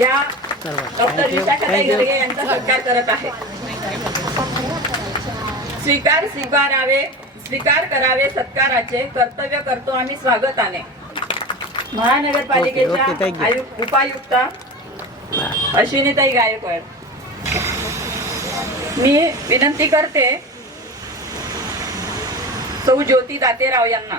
या डॉक्टर विशाखाताई गर्गे यांचा सत्कार करत आहे. स्वीकार स्वीकारावे स्वीकार करावे सत्काराचे कर्तव्य करतो आम्ही स्वागताने. महानगरपालिकेच्या उपायुक्ता अश्विनीताई गायकवाड. मी विनंती करते सौ ज्योती दातेराव यांना.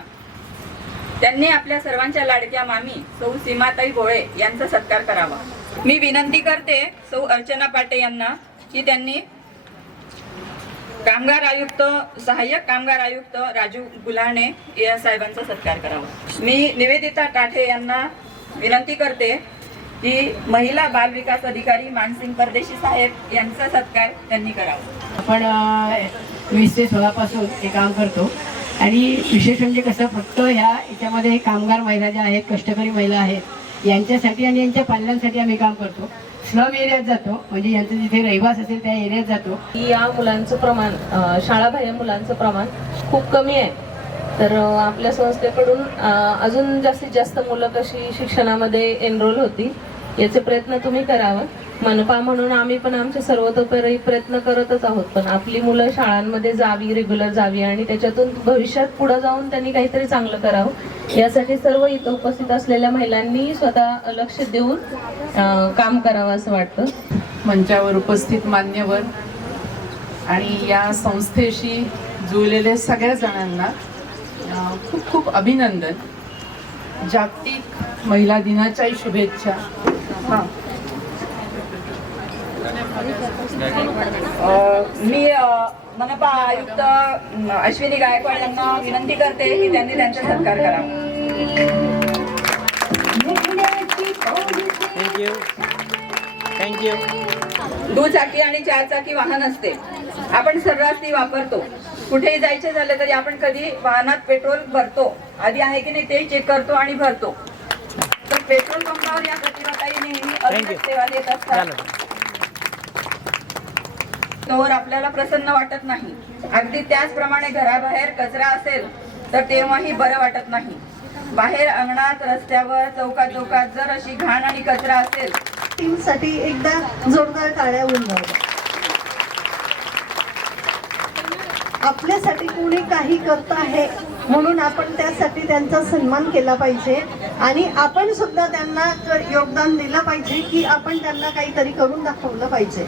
त्यांनी आपल्या सर्वांच्या लाडक्या मामी सौ सीमाताई भोळे यांचा सत्कार करावा. मी विनंती करते सौ अर्चना पाटे यांना की त्यांनी कामगार आयुक्त सहाय्यक कामगार आयुक्त राजू गुलाणे या साहेबांचा सत्कार करावा. मी निवेदिता टाठे यांना विनंती करते की महिला बाल विकास अधिकारी मानसिंग परदेशी साहेब यांचा सत्कार त्यांनी करावा. आपण वीस ते सोळापासून हे काम करतो. आणि विशेष म्हणजे कसं फक्त ह्या याच्यामध्ये कामगार महिला ज्या आहेत कष्टकरी महिला आहेत यांच्यासाठी आणि यांच्या पाल्यांसाठी आम्ही काम करतो. स्लम एरियात जातो. म्हणजे यांचं जिथे रहिवास असेल त्या एरियात जातो. की या मुलांचं प्रमाण शाळाबाह्य मुलांचं प्रमाण खूप कमी आहे. तर आपल्या संस्थेकडून अजून जास्तीत जास्त मुलं कशी शिक्षणामध्ये एनरोल होती याचे प्रयत्न तुम्ही करावं. मनपा म्हणून आम्ही पण आमचे सर्वतोपरी प्रयत्न करतच आहोत. पण आपली मुलं शाळांमध्ये जावी रेग्युलर जावी आणि त्याच्यातून भविष्यात पुढे जाऊन त्यांनी काहीतरी चांगलं करावं. यासाठी सर्व इथं उपस्थित असलेल्या महिलांनी स्वतः लक्ष देऊन काम करावं असं वाटतं. मंचावर उपस्थित मान्यवर आणि या संस्थेशी जुळलेल्या सगळ्या जणांना खूप खूप अभिनंदन. जागतिक महिला दिनाच्याही शुभेच्छा. हां. मी मनपा आयुक्त अश्विनी गायकवाड यांना विनंती करते की त्यांनी त्यांचा सत्कार थँक्यू दुचाकी आणि चारचाकी वाहन असते. आपण सर्रास ती वापरतो. कुठेही जायचे झाले तरी आपण कधी वाहनात पेट्रोल भरतो. आधी आहे की नाही ते चेक करतो आणि भरतो. तर पेट्रोल पंपावर या प्रतिभाताई नेहमी सेवा देत असतात. तोवर आपल्याला प्रसन्न वाटत नाही. अगदी त्याचप्रमाणे घराबाहेर कचरा असेल तर तेव्हाही बरं वाटत नाही. बाहेर अंगणात रस्त्यावर चौकात चौकात जर अशी घाण आणि कचरा असेल टीमसाठी एकदा जोरदार टाळ्या होऊन जाऊ आपल्यासाठी कोणी काही करत आहे म्हणून आपण त्यासाठी त्यांचा सन्मान केला पाहिजे. आणि आपण सुद्धा त्यांना योगदान दिलं पाहिजे की आपण त्यांना काहीतरी करून दाखवलं पाहिजे.